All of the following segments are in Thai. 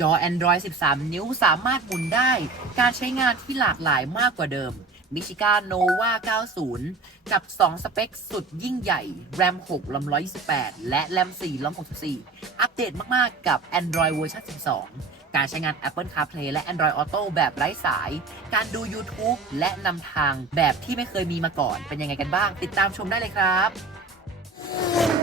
จอ Android 13 นิ้วสามารถหมุนได้ การใช้งานที่หลากหลายมากกว่าเดิม m i c h i g a Nova 90 กับ 2 สเปคสุดยิ่งใหญ่ RAM 6ลำ128 และ RAM 4ลำ64 อัปเดตมากๆ กับ Android เวอร์ชัน12 การใช้งาน Apple CarPlay และ Android Auto แบบไร้สาย การดู YouTube และนำทางแบบที่ไม่เคยมีมาก่อน เป็นยังไงกันบ้าง ติดตามชมได้เลยครับ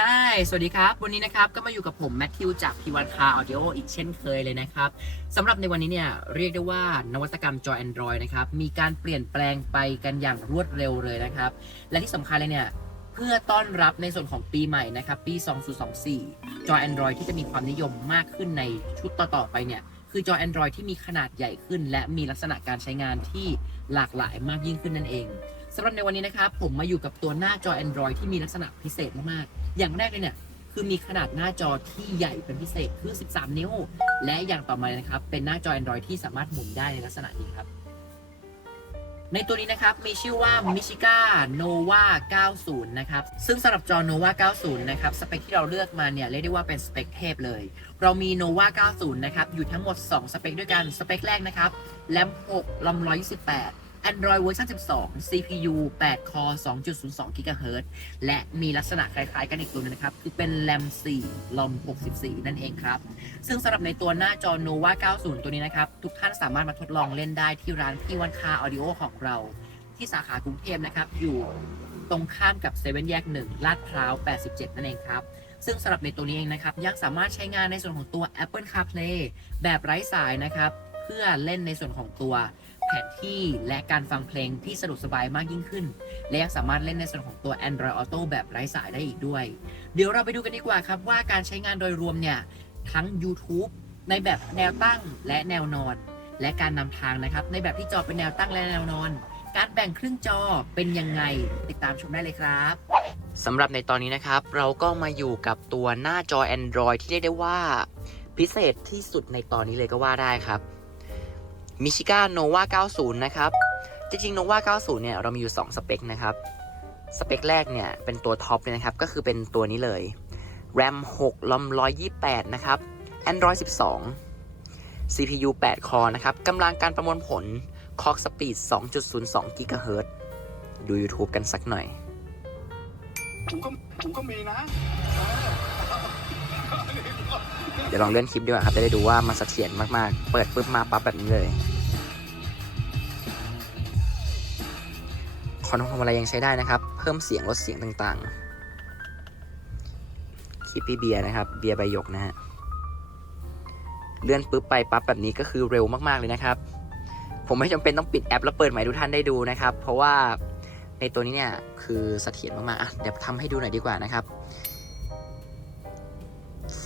ฮายสวัสดีครับ วันนี้นะครับก็มาอยู่กับผมแมทธิวจาก P1 Car Audio อีกเช่นเคยเลยนะครับสำหรับในวันนี้เนี่ยเรียกได้ว่านวัตกรรมจอ Android นะครับมีการเปลี่ยนแปลงไปกันอย่างรวดเร็วเลยนะครับ และที่สำคัญเลยเนี่ยเพื่อต้อนรับในส่วนของปีใหม่นะครับ ปี 2024 จอ Android ที่จะมีความนิยมมากขึ้นในชุดต่อๆไปเนี่ยคือจอ Android ที่มีขนาดใหญ่ขึ้น และมีลักษณะการใช้งานที่หลากหลายมากยิ่งขึ้นนั่นเองสำหรับในวันนี้นะครับผมมาอยู่กับตัวหน้าจอ Android ที่มีลักษณะพิเศษมากๆ อย่างแรกเลยเนี่ยคือมีขนาดหน้าจอที่ใหญ่เป็นพิเศษคือ 13 นิ้ว และอย่างต่อมาเลยนะครับ เป็นหน้าจอ Android ที่สามารถหมุนได้ในลักษณะนี้ครับ ในตัวนี้นะครับ มีชื่อว่า Michiga Nova 90 นะครับ ซึ่งสำหรับจอ Nova 90 นะครับ สเปคที่เราเลือกมาเนี่ย เรียกได้ว่าเป็นสเปคเทพเลย เรามี Nova 90 นะครับ อยู่ทั้งหมด 2 สเปคด้วยกัน สเปคแรกนะครับ RAM 6ลำ128 Android เวอร์ชัน12 CPU 8 Core 2.02 GHz และมีลักษณะคล้ายๆกันอีกตัวหนึงนะครับ คือเป็น RAM 4 ROM 64 นั่นเองครับ ซึ่งสำหรับในตัวหน้าจอ Nova 90 ตัวนี้นะครับ ทุกท่านสามารถมาทดลองเล่นได้ที่ร้าน P1 Car Audio ของเรา ที่สาขากรุงเทพนะครับ อยู่ตรงข้ามกับเซเว่นแยก 1 ลาดพร้าว 87 นั่นเองครับซึ่งสำหรับในตัวนี้เองนะครับ ยังสามารถใช้งานในส่วนของตัว Apple CarPlay แบบไร้สายนะครับ เพื่อเล่นในส่วนของตัว แผนที่และการฟังเพลงที่สะดวกสบายมากยิ่งขึ้น และยังสามารถเล่นในส่วนของตัว Android Auto แบบไร้สายได้อีกด้วย เดี๋ยวเราไปดูกันดีกว่าครับว่าการใช้งานโดยรวมเนี่ย ทั้ง YouTube ในแบบแนวตั้งและแนวนอน และการนำทางนะครับ ในแบบที่จอเป็นแนวตั้งและแนวนอน การแบ่งครึ่งจอเป็นยังไงติดตามชมได้เลยครับสำหรับในตอนนี้นะครับ เราก็มาอยู่กับตัวหน้าจอ Android ที่เรียกได้ว่า พิเศษที่สุดในตอนนี้เลยก็ว่าได้ครับ m i c h i g a Nova 90 นะครับ จริงๆ Nova 90 เนี่ย เรามีอยู่ 2 สเปคนะครับ สเปคแรกเนี่ย เป็นตัวท็อปเลยนะครับ ก็คือเป็นตัวนี้เลย RAM 6ลำ128 นะครับ Android 12 CPU 8 Core นะครับ กำลังการประมวลผล Clock Speed 2.02 GHz ดู YouTube กันสักหน่อย ผมก็ผมก็มีนะ เดี๋ยวลองเลื่อนคลิปดีกว่าครับ จะได้ดูว่ามันเสถียรมากๆ เปิดปุ๊บมาปั๊บแบบนี้เลยคอนโทรลอะไรยังใช้ได้นะครับ เพิ่มเสียงลดเสียงต่างๆ คลิปพี่เบียร์นะครับ เบียร์ใบหยกนะฮะ เลื่อนปุ๊บไปปั๊บแบบนี้ก็คือเร็วมากๆเลยนะครับ ผมไม่จำเป็นต้องปิดแอปแล้วเปิดใหม่ทุกท่านได้ดูนะครับ เพราะว่าในตัวนี้เนี่ยคือเสถียรมากๆอะเดี๋ยวทำให้ดูหน่อยดีกว่านะครับ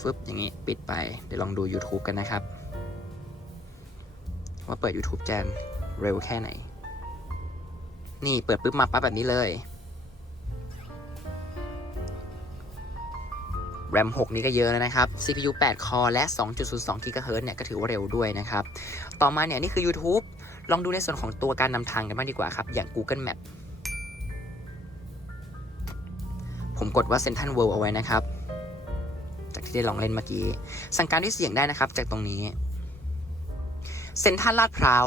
ฟึบอย่างนี้ปิดไป เดี๋ยวลองดู YouTube กันนะครับ ว่าเปิด YouTube จะเร็วแค่ไหน นี่เปิดปุ๊บมาปั๊บแบบนี้เลย RAM 6นี่ก็เยอะแล้วนะครับ CPU 8 Core และ 2.02 GHz เนี่ย ก็ถือว่าเร็วด้วยนะครับ ต่อมาเนี่ย นี่คือ YouTube ลองดูในส่วนของตัวการนำทางกันบ้างดีกว่าครับ อย่าง Google Map ผมกดว่า Central World เอาไว้นะครับ ที่ได้ลองเล่นเมื่อกี้ สั่งการด้วยเสียงได้นะครับ จากตรงนี้ เซ็นทรัลลาดพร้าว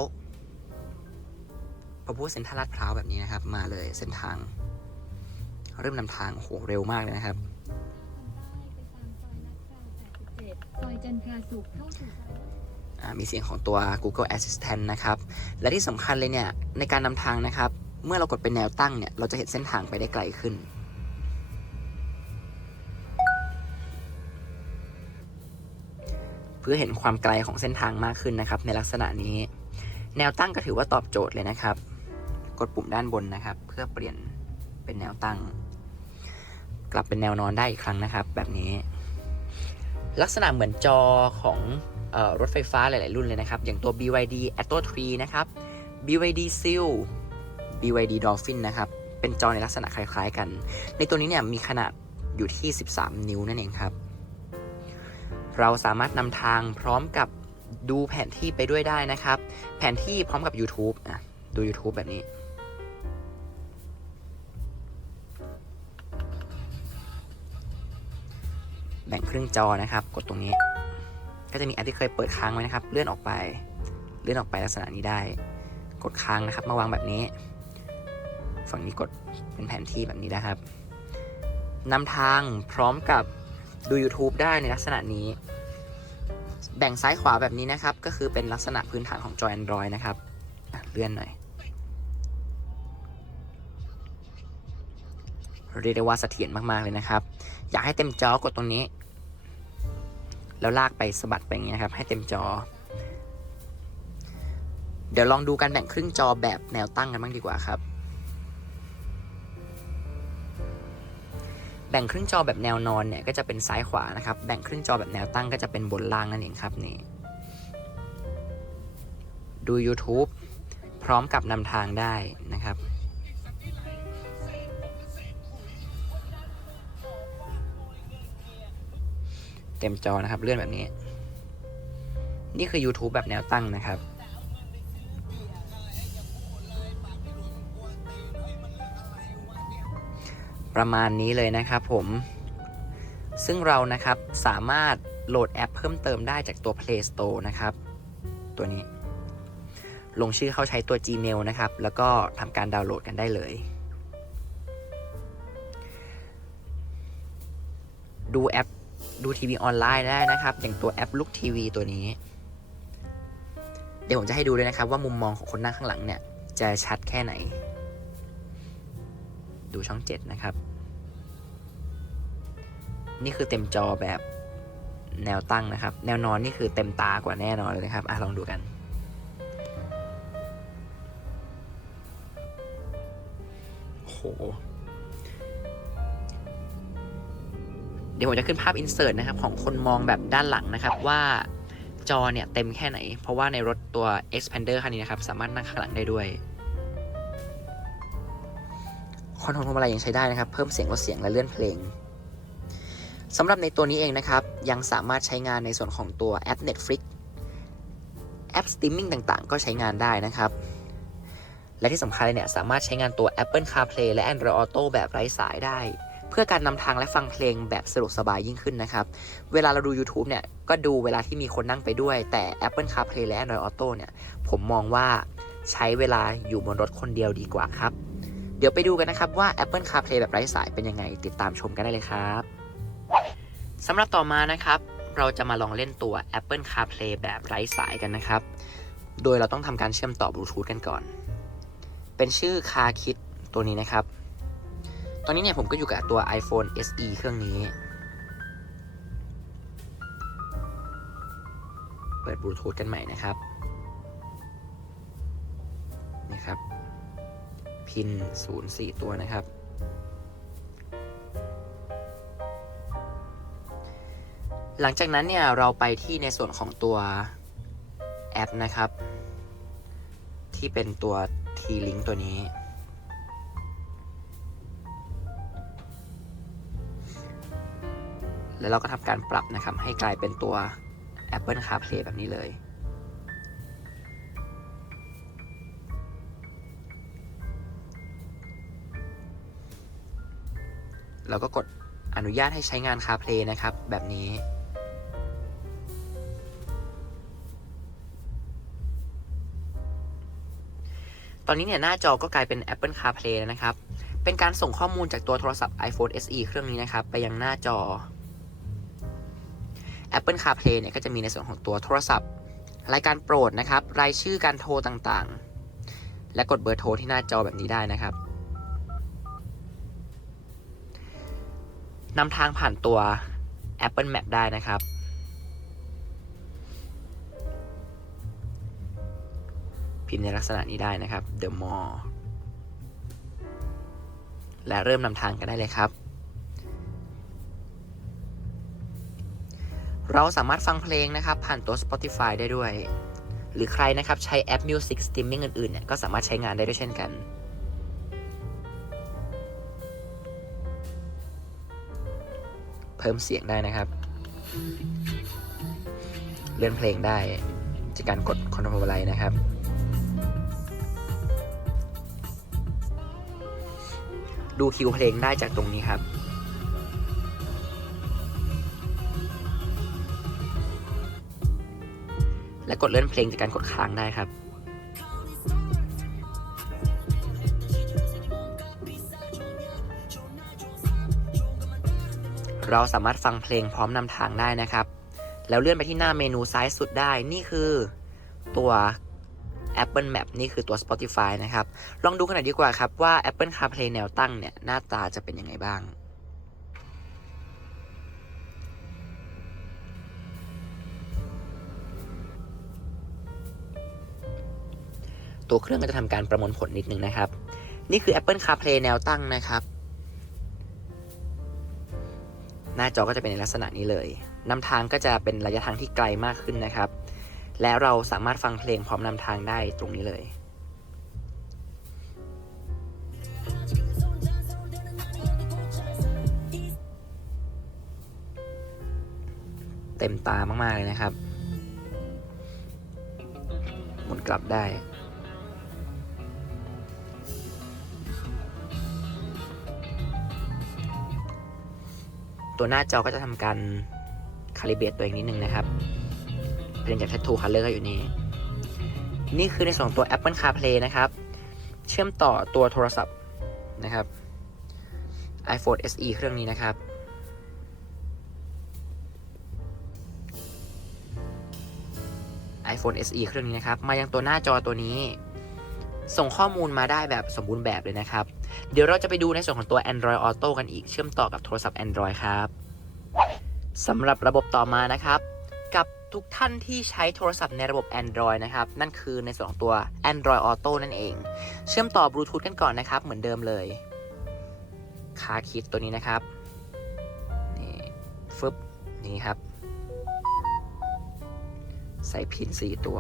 พอพูดเซ็นทรัลลาดพร้าวแบบนี้นะครับ มาเลยเส้นทาง เริ่มนำทางโหเร็วมากเลยนะครับซอยจันทราสุขเข้าสู่มีเสียงของตัว Google Assistant นะครับ และที่สำคัญเลยเนี่ย ในการนำทางนะครับ เมื่อเรากดเป็นแนวตั้งเนี่ย เราจะเห็นเส้นทางไปได้ไกลขึ้น เพื่อเห็นความไกลของเส้นทางมากขึ้นนะครับ ในลักษณะนี้ แนวตั้งก็ถือว่าตอบโจทย์เลยนะครับ กดปุ่มด้านบนนะครับ เพื่อเปลี่ยนเป็นแนวตั้ง กลับเป็นแนวนอนได้อีกครั้งนะครับ แบบนี้ ลักษณะเหมือนจอของออรถไฟฟ้าหลาย ๆ รุ่นเลยนะครับ อย่างตัว BYD Atto 3นะครับ BYD Seal BYD Dolphin นะครับ เป็นจอในลักษณะคล้าย ๆ กัน ในตัวนี้เนี่ยมีขนาดอยู่ที่ 13 นิ้วนั่นเองครับ เราสามารถนำทางพร้อมกับดูแผนที่ไปด้วยได้นะครับ แผนที่พร้อมกับ YouTube อะดู YouTube แบบนี้แบ่งครึ่งจอนะครับ กดตรงนี้ ก็จะมีแอปที่เคยเปิดค้างไว้นะครับ เลื่อนออกไป เลื่อนออกไปลักษณะนี้ได้ กดค้างนะครับ มาวางแบบนี้ ฝั่งนี้กดเป็นแผนที่แบบนี้นะครับนำทางพร้อมกับ ดู YouTube ได้ในลักษณะนี้ แบ่งซ้ายขวาแบบนี้นะครับ ก็คือเป็นลักษณะพื้นฐานของจอ Android นะครับเลื่อนหน่อย เรียกได้ว่าเสถียรมากๆเลยนะครับ อยากให้เต็มจอกดตรงนี้ แล้วลากไปสะบัดไปอย่างเงี้ยครับ ให้เต็มจอ เดี๋ยวลองดูการแบ่งครึ่งจอแบบแนวตั้งกันบ้างดีกว่าครับ แบ่งครึ่งจอแบบแนวนอนเนี่ยก็จะเป็นซ้ายขวานะครับ แบ่งครึ่งจอแบบแนวตั้งก็จะเป็นบนล่างนั่นเองครับนี่ ดู YouTube พร้อมกับนำทางได้นะครับ เต็มจอนะครับเลื่อนแบบนี้ นี่คือ YouTube แบบแนวตั้งนะครับ ประมาณนี้เลยนะครับผม ซึ่งเรานะครับสามารถโหลดแอปเพิ่มเติมได้จากตัว Play Store นะครับ ตัวนี้ ลงชื่อเข้าใช้ตัว Gmail นะครับ แล้วก็ทำการดาวน์โหลดกันได้เลย ดูแอปดูทีวีออนไลน์ได้นะครับ อย่างตัวแอปลุกทีวีตัวนี้ เดี๋ยวผมจะให้ดูด้วยนะครับ ว่ามุมมองของคนนั่งข้างหลังเนี่ย จะชัดแค่ไหน ดูช่อง 7 นะครับ นี่คือเต็มจอแบบแนวตั้งนะครับ แนวนอนนี่คือเต็มตากว่าแน่นอนเลยนะครับอะลองดูกัน โห เดี๋ยวผมจะขึ้นภาพอินเสิร์ตนะครับ ของคนมองแบบด้านหลังนะครับว่าจอเนี่ยเต็มแค่ไหน เพราะว่าในรถตัว Expander คันนี้นะครับ สามารถนั่งข้างหลังได้ด้วยคอนโทรลพวงมาลัยยังใช้ได้นะครับ เพิ่มเสียงลดเสียงและเลื่อนเพลง สำหรับในตัวนี้เองนะครับ ยังสามารถใช้งานในส่วนของตัวแอป Netflix แอปสตรีมมิ่งต่างๆ ก็ใช้งานได้นะครับ และที่สำคัญเลยเนี่ยสามารถใช้งานตัว Apple CarPlay และ Android Auto แบบไร้สายได้ เพื่อการนำทางและฟังเพลงแบบสะดวกสบายยิ่งขึ้นนะครับ เวลาเราดู YouTube เนี่ยก็ดูเวลาที่มีคนนั่งไปด้วย แต่ Apple CarPlay และ Android Auto เนี่ยผมมองว่าใช้เวลาอยู่บนรถคนเดียวดีกว่าครับ เดี๋ยวไปดูกันนะครับว่า Apple CarPlay แบบไร้สายเป็นยังไง ติดตามชมกันได้เลยครับ สำหรับต่อมานะครับ เราจะมาลองเล่นตัว Apple CarPlay แบบไร้สายกันนะครับ โดยเราต้องทำการเชื่อมต่อบลูทูธกันก่อน เป็นชื่อ CarKit ตัวนี้นะครับ ตอนนี้เนี่ยผมก็อยู่กับตัว iPhone SE เครื่องนี้ เปิดบลูทูธกันใหม่นะครับ นี่ครับ พิน 04 ตัวนะครับ หลังจากนั้นเนี่ยเราไปที่ในส่วนของตัวแอปนะครับ ที่เป็นตัว T-Link ตัวนี้ แล้วเราก็ทำการปรับนะครับ ให้กลายเป็นตัว Apple CarPlay แบบนี้เลยเราก็กดอนุญาตให้ใช้งาน CarPlay นะครับ แบบนี้ อนนี้เนี่ยหน้าจอก็กลายเป็น Apple CarPlay แล้วนะครับ เป็นการส่งข้อมูลจากตัวโทรศัพท์ iPhone SE เครื่องนี้นะครับ ไปยังหน้าจอ Apple CarPlay เนี่ยก็จะมีในส่วนของตัวโทรศัพท์ รายการโปรดนะครับ รายชื่อการโทรต่างๆ และกดเบอร์โทรที่หน้าจอแบบนี้ได้นะครับนำทางผ่านตัว Apple Map ได้นะครับ พิมพ์ในลักษณะนี้ได้นะครับ The Mall และเริ่มนำทางกันได้เลยครับ เราสามารถฟังเพลงนะครับ ผ่านตัว Spotify ได้ด้วย หรือใครนะครับ ใช้แอป Music Streaming อื่นๆเนี่ยก็สามารถใช้งานได้ด้วยเช่นกันเพิ่มเสียงได้นะครับ เลื่อนเพลงได้จากการกดคอนโทรลอะไรนะครับ ดูคิวเพลงได้จากตรงนี้ครับ และกดเลื่อนเพลงจากการกดค้างได้ครับ เราสามารถฟังเพลงพร้อมนำทางได้นะครับ แล้วเลื่อนไปที่หน้าเมนูซ้ายสุดได้ นี่คือตัว Apple Map นี่คือตัว Spotify นะครับ ลองดูกันหน่อยดีกว่าครับว่า Apple CarPlay แนวตั้งเนี่ยหน้าตาจะเป็นยังไงบ้างตัวเครื่องก็จะทำการประมวลผลนิดนึงนะครับ นี่คือ Apple CarPlay แนวตั้งนะครับ หน้าจอก็จะเป็นในลักษณะนี้เลยนำทางก็จะเป็นระยะทางที่ไกลมากขึ้นนะครับ แล้วเราสามารถฟังเพลงพร้อมนำทางได้ตรงนี้เลย เต็มตามากๆเลยนะครับหมุนกลับได้ตัวหน้าจอก็จะทำการคาลิเบรตตัวเองนิดนึงนะครับ เพลงจาก Tattoo Color ก็อยู่นี่ นี่คือในส่วนตัว Apple CarPlay นะครับ เชื่อมต่อตัวโทรศัพท์นะครับ iPhone SE เครื่องนี้นะครับ iPhone SE เครื่องนี้นะครับ มายังตัวหน้าจอตัวนี้ ส่งข้อมูลมาได้แบบสมบูรณ์แบบเลยนะครับ เดี๋ยวเราจะไปดูในส่วนของตัว Android Auto กันอีก เชื่อมต่อกับโทรศัพท์ Android ครับสำหรับระบบต่อมานะครับ กับทุกท่านที่ใช้โทรศัพท์ในระบบ Android นะครับ นั่นคือในส่วนของตัว Android Auto นั่นเอง เชื่อมต่อบลูทูธกันก่อนนะครับ เหมือนเดิมเลยคาคิดตัวนี้นะครับ นี่ฟึบนี่ครับ ใส่พิน4ตัว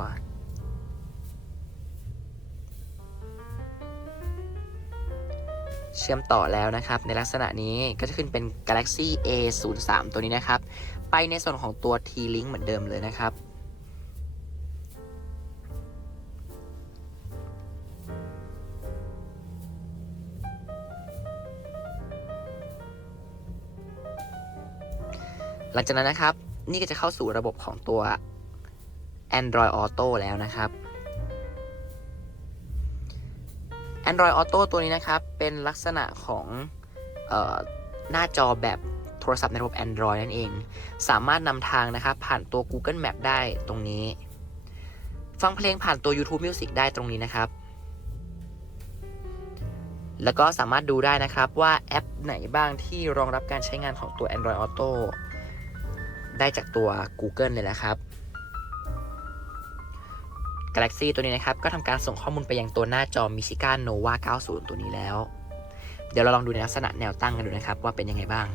เชื่อมต่อแล้วนะครับ ในลักษณะนี้ก็จะขึ้นเป็น Galaxy A 0 3 ตัวนี้นะครับ ไปในส่วนของตัว T-Link เหมือนเดิมเลยนะครับ หลังจากนั้นนะครับ นี่ก็จะเข้าสู่ระบบของตัว Android Auto แล้วนะครับ Android Auto ตัวนี้นะครับ เป็นลักษณะของออหน้าจอแบบ โทรศัพท์ในระบบ Android นั่นเอง สามารถนำทางนะครับผ่านตัว Google Map ได้ตรงนี้ ฟังเพลงผ่านตัว YouTube Music ได้ตรงนี้นะครับ แล้วก็สามารถดูได้นะครับว่าแอปไหนบ้างที่รองรับการใช้งานของตัว Android Auto ได้จากตัว Google เลยแหละครับ Galaxy ตัวนี้นะครับ ก็ทำการส่งข้อมูลไปยังตัวหน้าจอ Michigan Nova 90 ตัวนี้แล้ว เดี๋ยวเราลองดูในลักษณะแนวตั้งกันดูนะครับ ว่าเป็นยังไงบ้าง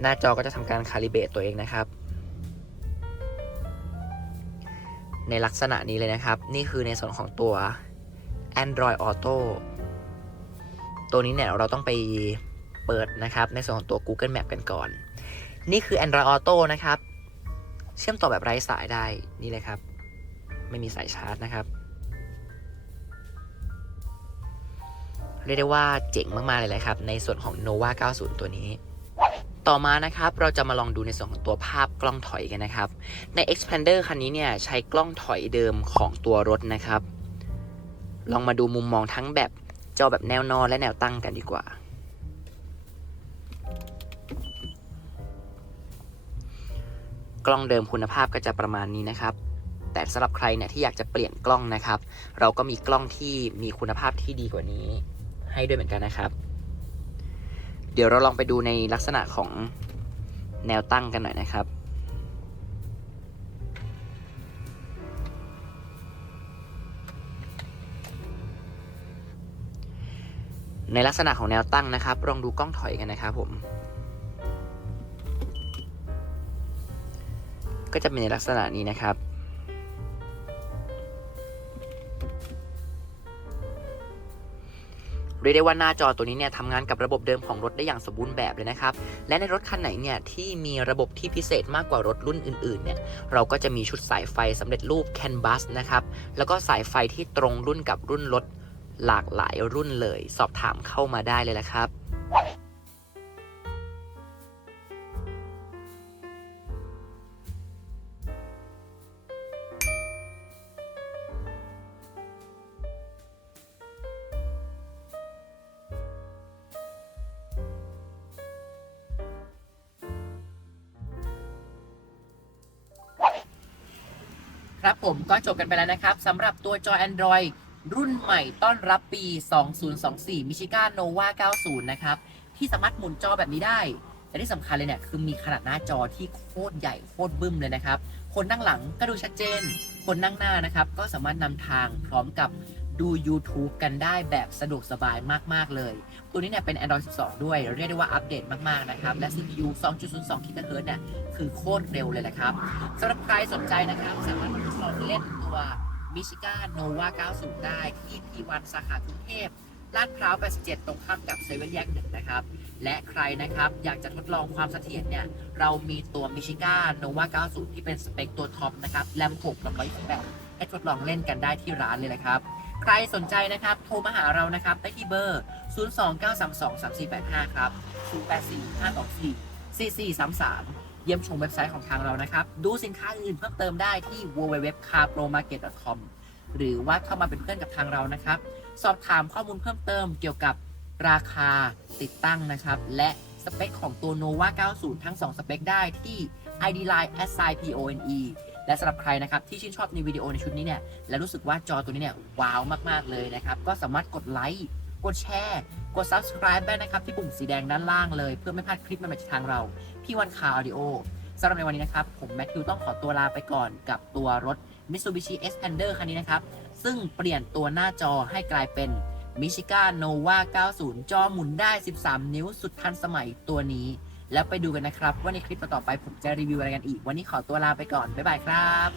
หน้าจอก็จะทำการคาลิเบตตัวเองนะครับ ในลักษณะนี้เลยนะครับ นี่คือในส่วนของตัว Android Auto ตัวนี้เนี่ยเราต้องไปเปิดนะครับ ในส่วนของตัว Google Map กันก่อน นี่คือ Android Auto นะครับ เชื่อมต่อแบบไร้สายได้นี่เลยครับ ไม่มีสายชาร์จนะครับเรียกได้ว่าเจ๋งมาก ๆ เลยแหละครับ ในส่วนของ Nova 90 ตัวนี้ ต่อมานะครับเราจะมาลองดูในส่วนของตัวภาพกล้องถอยกันนะครับ ใน Expander คันนี้เนี่ยใช้กล้องถอยเดิมของตัวรถนะครับ ลองมาดูมุมมองทั้งแบบจอแบบแนวนอนและแนวตั้งกันดีกว่ากล้องเดิมคุณภาพก็จะประมาณนี้นะครับ แต่สำหรับใครเนี่ยที่อยากจะเปลี่ยนกล้องนะครับ เราก็มีกล้องที่มีคุณภาพที่ดีกว่านี้ ให้ด้วยเหมือนกันนะครับ เดี๋ยวเราลองไปดูในลักษณะของแนวตั้งกันหน่อยนะครับ ในลักษณะของแนวตั้งนะครับ ลองดูกล้องถอยกันนะครับผม ก็จะเป็นในลักษณะนี้นะครับ เรียกได้ว่าหน้าจอตัวนี้เนี่ยทำงานกับระบบเดิมของรถได้อย่างสมบูรณ์แบบเลยนะครับ และในรถคันไหนเนี่ยที่มีระบบที่พิเศษมากกว่ารถรุ่นอื่นๆเนี่ยเราก็จะมีชุดสายไฟสำเร็จรูป CAN bus นะครับแล้วก็สายไฟที่ตรงรุ่นกับรุ่นรถหลากหลายรุ่นเลย สอบถามเข้ามาได้เลยละครับ ครับผมก็จบกันไปแล้วนะครับสำหรับตัวจอ Android รุ่นใหม่ต้อนรับปี 2024 Michiga Nova 90 นะครับ ที่สามารถหมุนจอแบบนี้ได้ แต่ที่สำคัญเลยเนี่ย คือมีขนาดหน้าจอที่โคตรใหญ่โคตรบึ้มเลยนะครับ คนนั่งหลังก็ดูชัดเจน คนนั่งหน้านะครับ ก็สามารถนำทางพร้อมกับ ดู YouTube กันได้แบบสะดวกสบายมาก ๆ เลย ตัวนี้เนี่ยเป็น Android 12 ด้วย เรียกได้ว่าอัปเดตมาก ๆ นะครับ และ CPU 2.02 GHz เนี่ยคือโคตรเร็วเลยแหละครับสำหรับใครสนใจนะครับ สามารถมาทดลองเล่นตัว Michiga Nova 90 ได้ที่ P1 สาขากรุงเทพลาดพร้าว 87 ตรงข้ามกับเซเว่นแยกหนึ่งนะครับ และใครนะครับอยากจะทดลองความเสถียรเนี่ย เรามีตัว Michiga Nova 90 ที่เป็นสเปคตัวท็อปนะครับ แรม6 128ให้ทดลองเล่นกันได้ที่ร้านเลยนะครับ ใครสนใจนะครับ โทรมาหาเรานะครับได้ที่เบอร์ 029323485 ครับ 0845244433 เยี่ยมชมเว็บไซต์ของทางเรานะครับ ดูสินค้าอื่นเพิ่มเติมได้ที่ www.carpromarket.com หรือว่าเข้ามาเป็นเพื่อนกับทางเรานะครับ สอบถามข้อมูลเพิ่มเติมเกี่ยวกับราคาติดตั้งนะครับ และสเปคของตัว Nova 90 ทั้ง 2 สเปคได้ที่ ID Line s i p o n e และสำหรับใครนะครับที่ชื่นชอบในวิดีโอในชุดนี้เนี่ยและรู้สึกว่าจอตัวนี้เนี่ยว้าวมากๆเลยนะครับก็สามารถกดไลค์กดแชร์กด subscribe ได้นะครับ ที่ปุ่มสีแดงด้านล่างเลย เพื่อไม่พลาดคลิปใหม่ๆจากทางเรา พี่วันคาร์ออดิโอสำหรับในวันนี้นะครับ ผมแมทธิวต้องขอตัวลาไปก่อนกับตัวรถ Mitsubishi Xpander คันนี้นะครับ ซึ่งเปลี่ยนตัวหน้าจอให้กลายเป็น Michiga Nova 90 จอหมุนได้ 13 นิ้วสุดทันสมัยตัวนี้ แล้วไปดูกันนะครับ ว่าในคลิปต่อไปผมจะรีวิวอะไรกันอีก วันนี้ขอตัวลาไปก่อน บ๊ายบายครับ